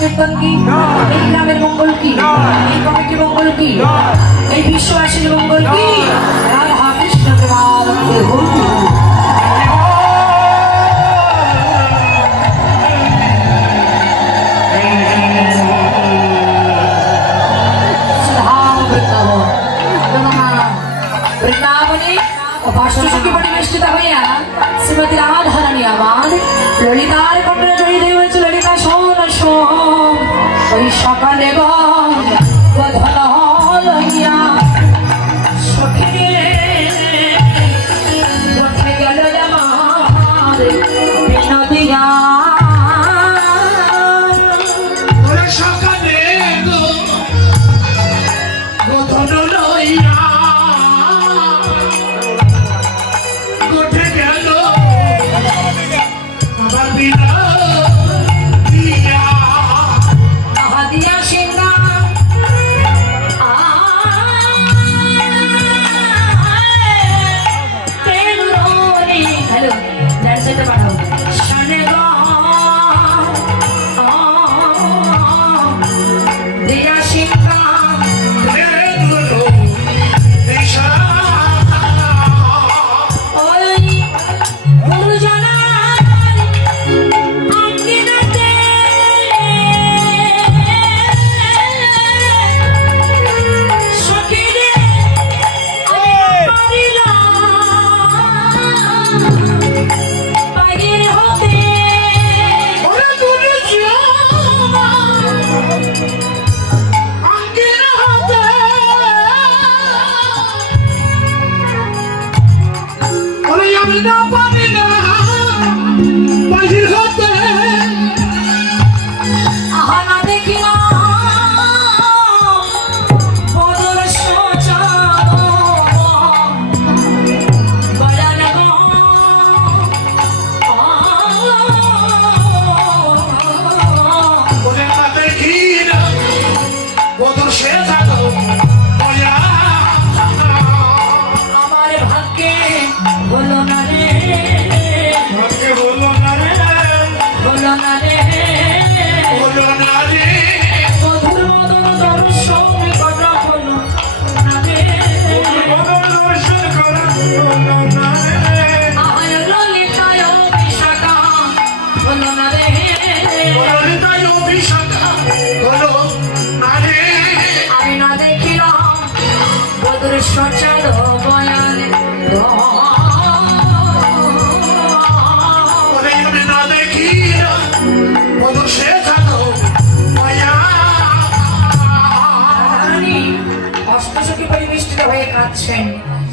কীর্তন কি, এই গ্রামের মঙ্গল কি, এই কমিটির মঙ্গল কি, এই বিশ্ববাসীর মঙ্গল কি? রাধা কৃষ্ণ প্রেমানন্দে হরি হরি। বৃন্দাবনে অষ্টসখী পরিবেষ্টিত হইয়া শ্রীমতী রাধারানী আমার ললিতার কণ্ঠে জড়িয়ে দিয়ে বলছে, ললিতা শোন শোন, ওই সকালে গধন লইয়া সখী কোথায় গেল আমার বিনোদিয়া।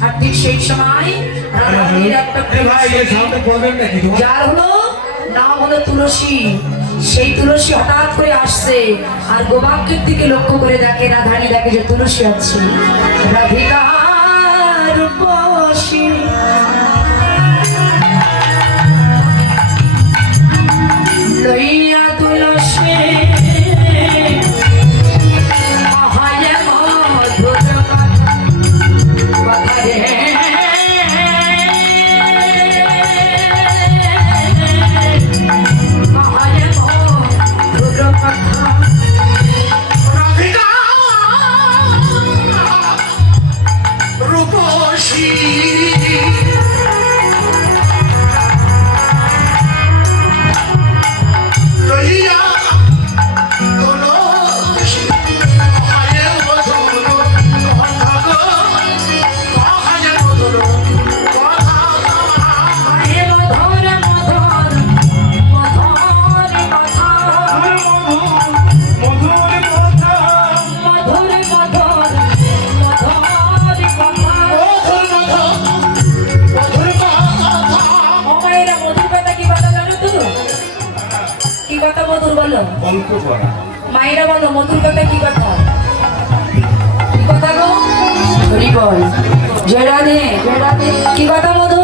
আর ঠিক সেই সময় যার হলো নাম হলো তুলসী, সেই তুলসী হঠাৎ করে আসছে আর গোবাক্যের দিকে লক্ষ্য করে দেখে, রাধারানী দেখে যে তুলসী আছে। রাধিকার বসি লইয়া তুলসী মায়েরা বলো মধুর কথা কি কথা, কি কথা গো হরি বল জয় রাধে কি কথা মধু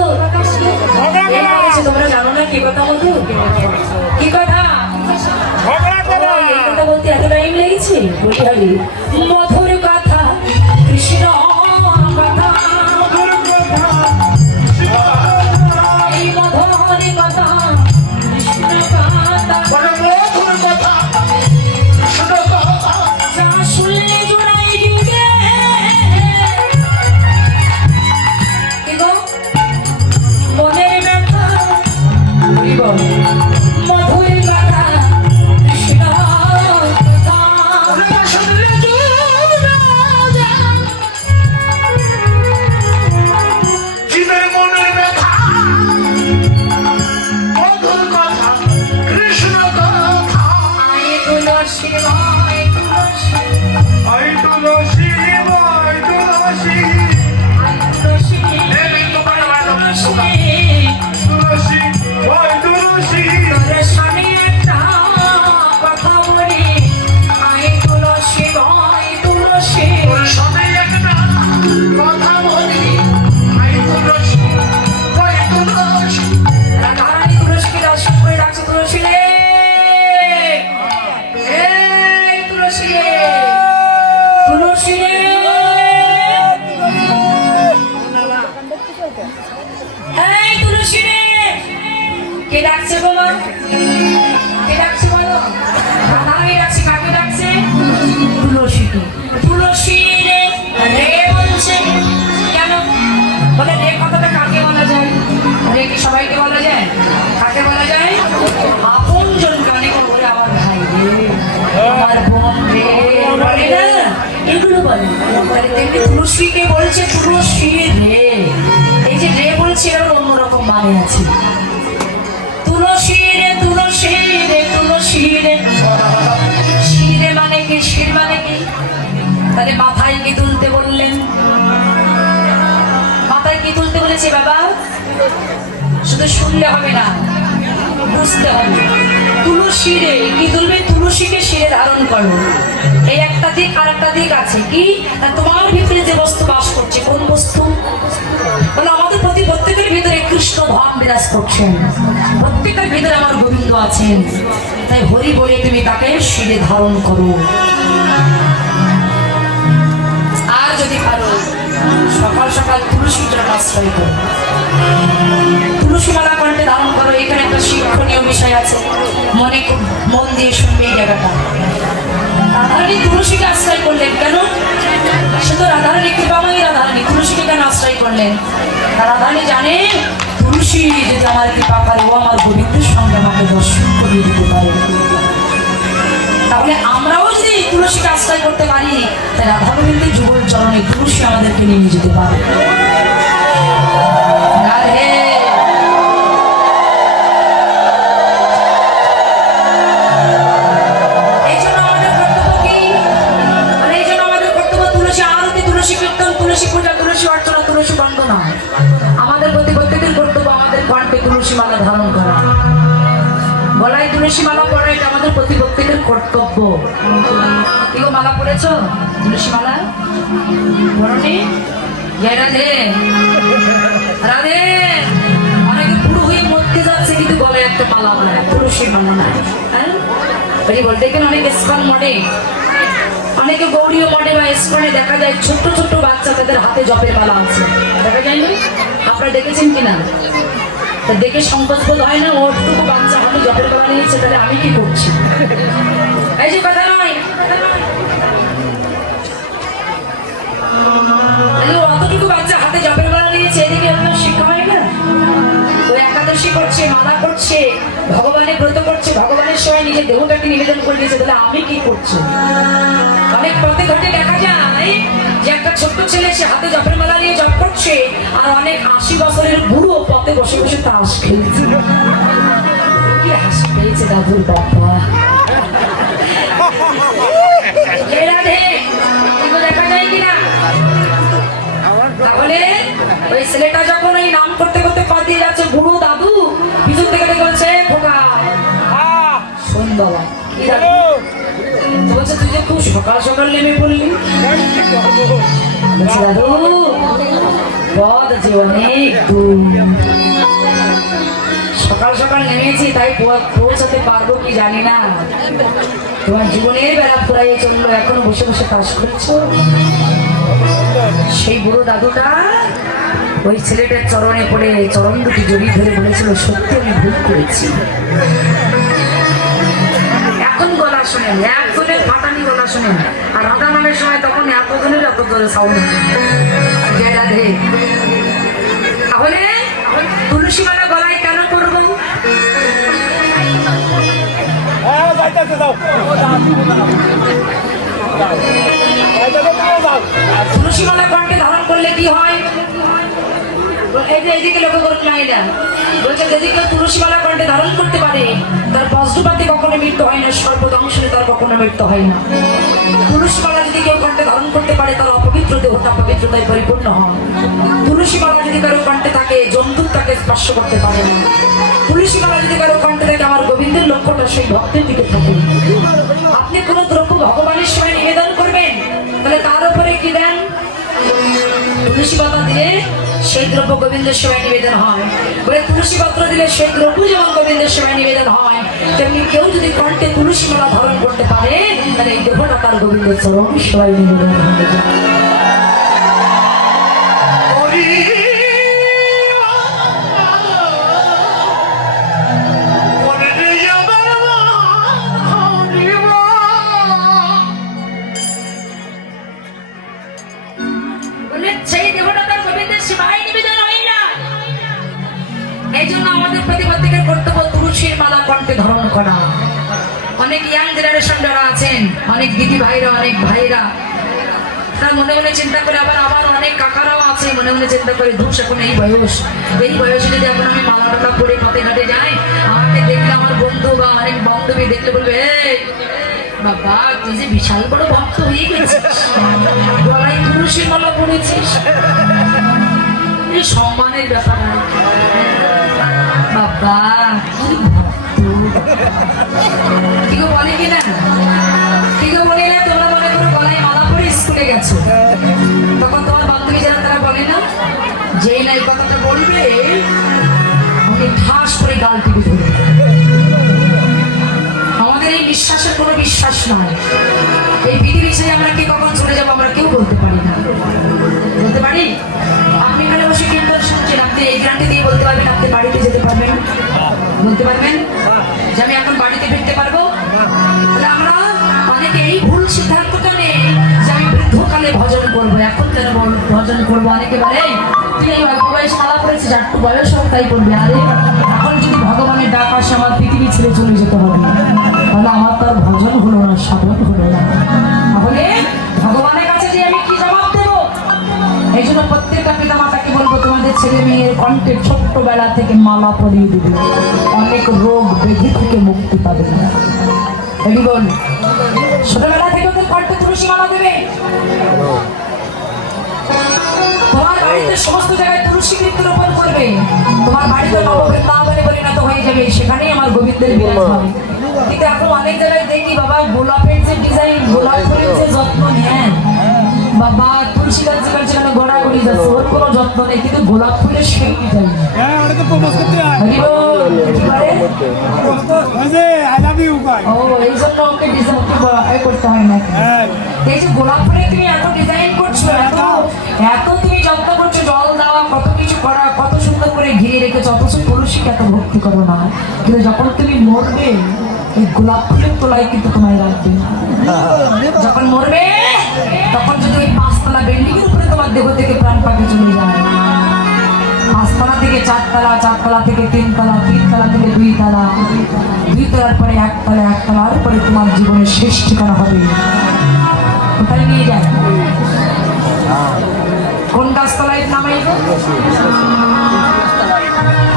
তোমরা জানো না কি কথা মধু কি কথা এই কথা বলতে এত টাইম লেগেছে মধুর কথা কৃষ্ণ কথা এই মধুর কথা কৃষ্ণ কথা সবাইকে বলা যায়, কাকে বলা যায়? আপন জন কানে বলে আমার ভাই রে, আমার বোন রে, বলে না এগুলো বলে। তেমনি তুলসীকে বলছে তুলসী রে, এই যে রে বলছে এর অন্যরকম মানে আছে। তুলসী রে তুলসী রে তুলসী রে, শিরে মানে কি, শির মানে কি? তাহলে মাথায় কি তুলতে বললেন? মাথায় কি তুলতে বলেছে বাবা? শুধু শুনলে হবে না, বুঝতে হবে। তুলসী রে কি তুলবে? তুলসীকে শিরে ধারণ করো। এই একটা দিক আর একটা দিক আছে কি, তোমার ভিতরে যে বস্তু বাস করছে, কোন বস্তু? বলো আমাদের প্রতি প্রত্যেকের ভিতরে কৃষ্ণ ধাম বিরাজ করছেন, প্রত্যেকের ভিতরে আমার গোবিন্দ আছেন। তাই হরি বলে তুমি তাকে শিরে ধারণ করো। আর যদি পারো সকাল সকাল তুলসী চরণ আশ্রয় করো, তুলসী মালা কণ্ঠে ধারণ করো। এখানে একটা শিক্ষণীয় বিষয় আছে, মন দিয়ে শুনবে এই জায়গাটা। রাধারানী তুলসীকে আশ্রয় করলেন কেন? শুধু রাধারানী কৃপাময়ী রাধারানী তুলসীকে কেন আশ্রয় করলেন? রাধারানী জানে তুলসী যদি আমার কৃপা করে, ও আমার গোবিন্দের সঙ্গে আমাকে দর্শন করিয়ে দিতে পারে। তাহলে আমরাও যদি তুলসীকে আশ্রয় করতে পারি, তাই রাধা গোবিন্দের যুগল চরণে তুলসী আমাদেরকে নিয়ে যেতে পারে। আমাদের প্রতি প্রত্যেকের কর্তব্য আমাদের কণ্ঠে তুলসী মালা ধারণ করা, গলায় তুলসী মালা পরা, এটা আমাদের প্রতি প্রত্যেকের কর্তব্য। কেউ মালা পড়েছ? তুলসী মালা পড়নি? রাধে রাধে। অনেকে পুরো হয়ে মরতে যাচ্ছে কিন্তু গলায় একটা মালা পড়ে, তুলসী মালা নাই। হ্যাঁ বলতে গেলে অনেক ইস্কন মঠে, অনেকে গৌরীয় মঠে বা ইস্কনে দেখা যায় ছোট্ট ছোট্ট বাচ্চা তাদের হাতে জপের মালা আছে, দেখা যায় না? আপনারা দেখেছেন কিনা? দেখে সংকোচ বোধ হয় না? ওরটুকু বাচ্চা হাতে জপের মালা নিয়েছে, তাহলে আমি কি করছি? এই যে কথা নয়, অতটুকু বাচ্চা হাতে জপের মালা নিয়েছে, এদিকে আপনার শিক্ষা হয় না? ওই একাদশী করছে, মালা করছে, ভগবানের ব্রত করছে, ভগবানের সময় নিজের দেহটাকে নিবেদন করে দিয়েছে, তাহলে আমি কি করছি? অনেক পথে ঘটে দেখা যায় যে একটা ছোট্ট ছেলে সে হাতে জপের মালা নিয়ে জপ করছে, আর অনেক 80 বছরের বুড়ো পথে বসে বসে তাস খেলছে। কি হাসি পেয়েছে দাদুর বাবা। দেখা যায় কিনা? তাহলে ওই ছেলেটা যখন ওই নাম করতে করতে পা দিয়ে যাচ্ছে, বুড়ো দাদু পিছন থেকে বলছে খোকা শোন বাবা, কি দাদু বলছে তুই যে খুব সকাল সকাল নেমে পড়লি। দাদু পথ আছে অনেক দূর, সকাল সকাল নেমেছি তাই পৌঁছাতে পারবো কি জানি না। তোমার জীবনের বেলা ফুরাইয়ে চললো, এখনো বসে বসে কাজ করছো। সেই বুড়ো দাদুটা ওই ছেলেটার চরণে পড়ে চরণ দুটি জড়িয়ে ধরে বলেছিল, সত্যি আমি ভুল করেছি। এখন গলা শোনেন, একজনের ফাটানি গলা শোনেন, আর রাধা নামের সময় তখন এতজনের এত করে সাউন্ড। রাধে তাহলে তুলসী মালা গলায় কেন করবো? তুলসী মালা কণ্ঠে ধারণ করলে কি হয়? যে এইদিকে লক্ষ্য করুন মাইনা বলছে যদি কেউ তুলসী মালা কণ্ঠে ধারণ করতে পারে তার বজ্রপাতে কখনো মৃত্যু হয় না, সর্বদংশনে তার কখনো মৃত্যু হয় না। তুলসী মালা যদি কেউ কণ্ঠে ধারণ করতে পারে তার অপবিত্র দেহটা পবিত্রতায় পরিপূর্ণ হয়। তুলসী মালা যদি কারো কণ্ঠে থাকে জন্তু তাকে স্পর্শ করতে পারে না। তুলসী মালা যদি কারো কণ্ঠে থাকে আমার গোবিন্দের লক্ষ্যটা সেই ভক্তের দিকে থাকে। আপনি কোনো দ্রব্য ভগবানের সময় নিবেদন করবেন তাহলে তার উপরে কি দেন? তুলসী পাতা দিলে সেই দ্রব্য গোবিন্দের সেবায় নিবেদন হয়। বলে তুলসী পত্র দিলে সেই দ্রব্য যেমন গোবিন্দের সেবায় নিবেদন হয়, তেমনি কেউ যদি কণ্ঠে তুলসী মালা ধারণ করতে পারে তাহলে এই দেহটা তার গোবিন্দের চরণ সেবায় নিবেদন হবে। ধারণ করা। অনেক ইয়াং জেনারেশন যারা আছেন, অনেক দিদি ভাইরা, অনেক ভাইরা তারা মনে মনে চিন্তা করে, আবার অনেক কাকারাও আছে মনে মনে চিন্তা করে ধূস এখন এই বয়সে যদি এখন আমি মালা টালা পরে পথে ঘাটে যাই, আমাকে দেখলে আমার বন্ধু বা অনেক বান্ধবী দেখলে বলবে বাবা তুই যে বিশাল বড় ভক্ত হয়ে গেছিস, গলায় তুলসী মালা পড়েছিস, এই সম্মানের ব্যাপার। বাবা কি বলে কিনা ঠিক বলে না, তোমরা মনে করো গলায় মালা পরে স্কুলে গেছো, তখন তোমার বান্ধবী যারা তারা বলে না যেই না এই কথাটা বলবে আমি ঠাস করে গাল টিপে ধরবে। আমাদের এই বিশ্বাসের কোনো বিশ্বাস নয়। এই বিধি বিষয়ে আমরা কে কখন চলে যাবো আমরা কেউ বলতে পারি না। বলতে পারি? আপনি এখানে বসে কীর্তন শুনছেন, আপনি এই গ্রান্টি দিয়ে বলতে পারবেন আপনি বাড়িতে যেতে পারবেন? বলতে পারবেন যে আমি এখন বাড়িতে ফিরতে পারবো? তাহলে আমরা অনেকে এই ভুল সিদ্ধান্তটা নেই যে আমি বৃদ্ধকালে ভজন করবো, এখন কেন ভজন করবো। অনেকে বলে তুই এই বয়স মালা করেছিস, একটু বয়স হোক তাই করবি। আরে এখন যদি ভগবানের ডাক আসে আমার পৃথিবী ছেড়ে চলে যেতে হবে, তাহলে আমার তো আর ভজন হলো না, সাধন হলো না। তাহলে ভগবানের কাছে যে আমি কি জবাব দেবো? এই জন্য প্রত্যেকটা পিতা মাতাকে বলবো তোমাদের ছেলে মেয়ের কণ্ঠে ছোট্টবেলা থেকে মালা পরিয়ে দেবে, অনেক রোগ ব্যাধি থেকে মুক্তি পাবে। বল ছোটবেলা থেকে ওদের কণ্ঠে তুলসী মালা দেবে। তোমার বাড়িতে সমস্ত জায়গায় তুলসী বৃক্ষ রোপণ করবে, তোমার বাড়িতে নববৃন্দাবনে পরিণত হয়ে যাবে, সেখানেই আমার গোবিন্দের বিরাজ হবে। কিন্তু এখন অনেক জায়গায় দেখি বাবা গোলাপের যে ডিজাইন, গোলাপ ফুলের যে যত্ন নেন, বাবা তুলসী গাছ যেখানে গড়াগড়ি যাচ্ছে ওর কোনো যত্ন নেই, কিন্তু গোলাপ ফুলের সেই ডিজাইন। এই জন্য ওকে ডিজাইন করতে হয় না। এই যে গোলাপ ফুলে তুমি এত ডিজাইন করছো, এত তুমি যত্ন করছো, জল দেওয়া, কত কিছু করা, কত সুন্দর করে ঘিরে রেখেছো, অথচ তুলসীকে এত ভক্তি করো না। কিন্তু যখন তুমি মরবে এই গোলাপ ফুলের তোলায় কিন্তু তোমায় রাখবে না। যখন মরবে তখন যদি ওই 5 তলা বিল্ডিং এর উপরে তোমার দেহ থেকে প্রাণ পাখি চলে যায়, 5 তলা থেকে 4 তলা, 4 তলা থেকে 3 তলা, 3 তলা থেকে 2 তলা, 2 তলার পরে 1 তলা, 1 তলার পরে তোমার জীবনের শেষ ঠিকানা হবে। কোথায় নিয়ে যায়? কোন গাছতলায় নামাইব?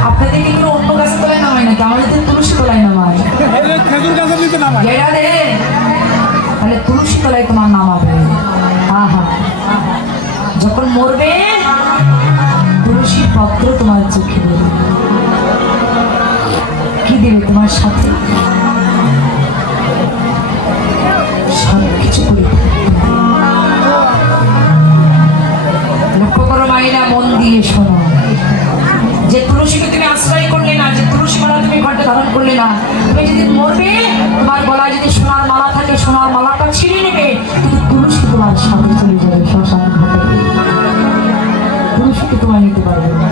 আপনাদের কিন্তু অন্য গাছতলায় নামায় নাকি? আমাদের তুলসী তলায় নামায়। তাহলে তুলসী তলায় তোমার নামাবে। আহা, যখন মরবে তুলসী পত্র তোমার চোখে দেবে। কি দেবে তোমার সাথে? সব কিছু করে। লক্ষ্য করো মায়েরা, মন দিয়ে শোনো, যে তুলসীকে তুমি আশ্রয় করলে না, যে তুলসী মালা তুমি ঘটে ধারণ করলে না, তুমি যদি মরবে তোমার গলায় যদি সোনার মালা থাকে সোনার মালাটা ছিঁড়ে নেবে, কিন্তু তুলসী তোমার সাথে চলে যাবে শ্মশান ঘাটে। তুলসীকে তোমার নিতে পারবে না।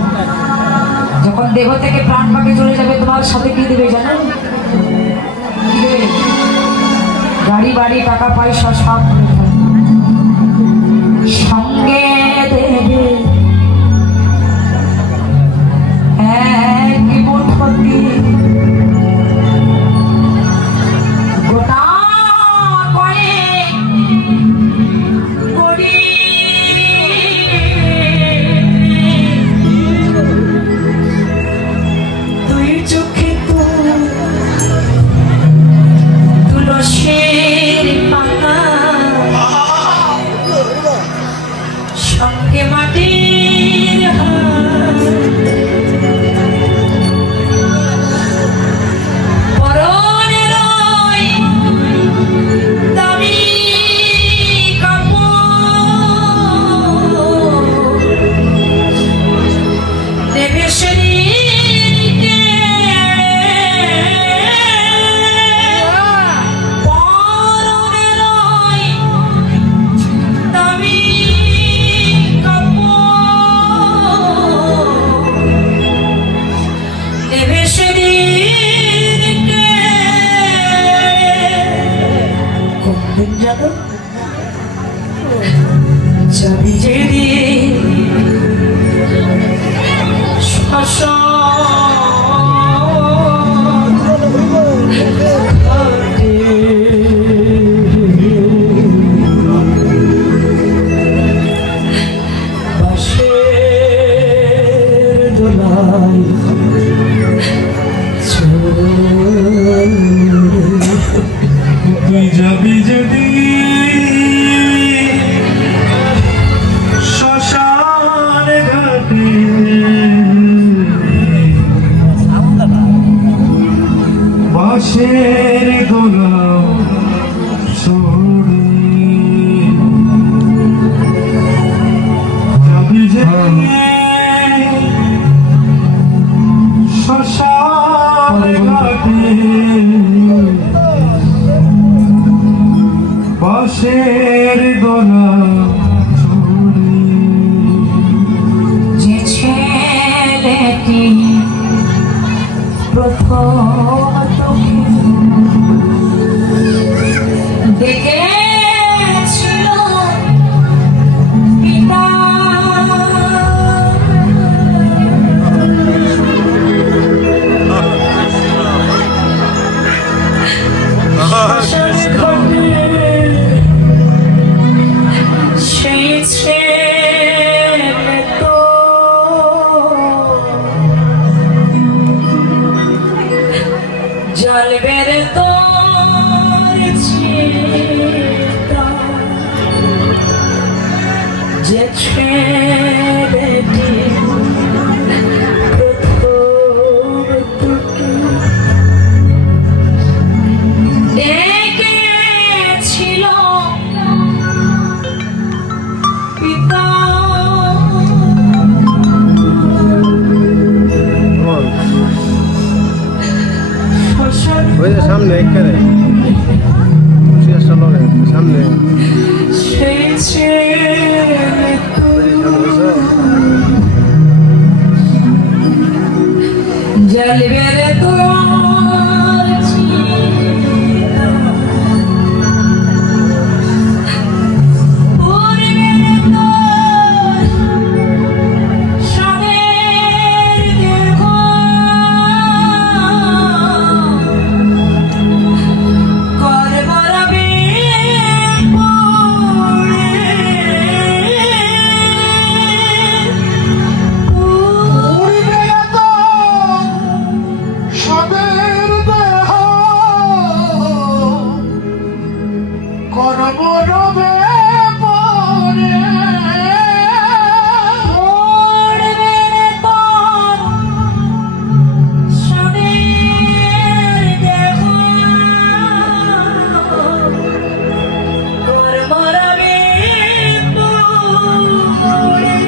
যখন দেহ থেকে প্রাণ পাখি চলে যাবে তোমার সাথে কি দেবে জানেন? কি দেবে? গাড়ি বাড়ি টাকা পয়সা সব সঙ্গে দেবে। গোটা কয়েক জানো যাবি যেদিন শ্মশান ঘাটে বাঁশের দোলায় তুই যাবি যদি শ্মশান ঘাটে বাঁশের দোলা ছড়ে যাবি যদি শ্মশান ঘাটে বাঁশের দোলা ছড়ে যে ছেলেটি প্রথম দেখেছিল পিতা সেই ছেলে তো জ্বলবে রে তোর চিতা যে ছেলেটি প্রথম তোকে ডেকেছিল পিতা ওই যে সামনে এখানে সামনে সেই ছেলে জ্বলবে রে তোর চিতা পুড়বে রে তোর স্বামীর দেহ করবরাবে উড়বে তো সবের দেহ করব রবে পরে পড়বে রে তোর স্বামীর দেহ করবরাবে পড়ে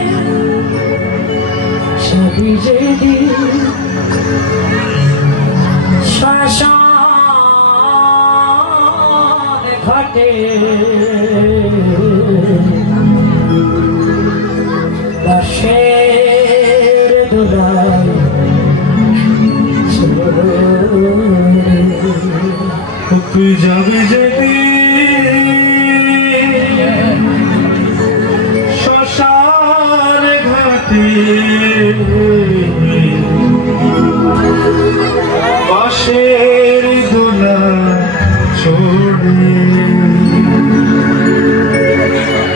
সবই যেদিন শ্মশান ঘাটে বাঁশের দোলায় ছড়ে। তুই যাবি যদি শ্মশান ঘাটে বাঁশের দোলা ছড়ে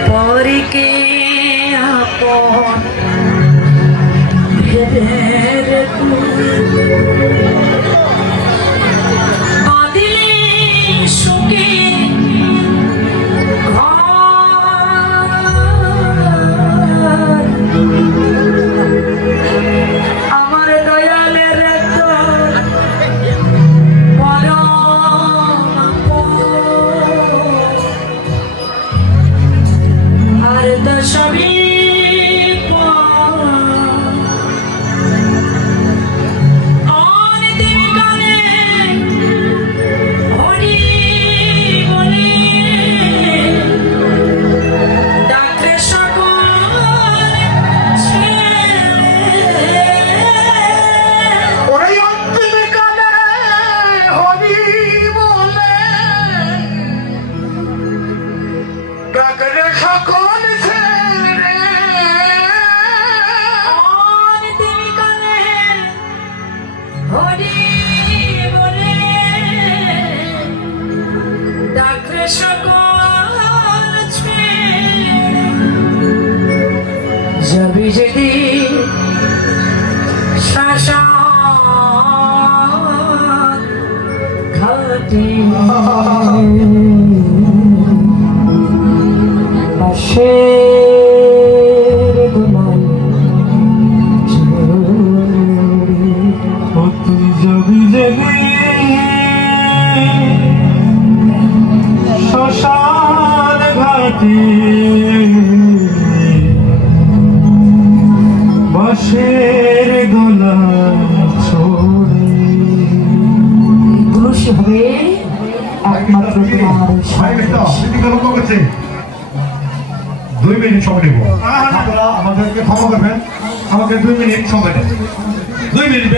পরকে আপন ভেদের বাঁধিলে সুখে ঘর। আমার দয়ালের তোর পাশের দোলায় ও তুই যাবি যাবি শ্মশান ঘাটে বাঁশের গোলা ছড়ে তুলসী হবে একমাত্র তোমার ভাই মিস্টার সেদিকে লক্ষ্য করছে 2 মিনিট সময় নেব আমাদেরকে ক্ষমা করবেন আমাকে 2 মিনিট সময় দেন 2 মিনিট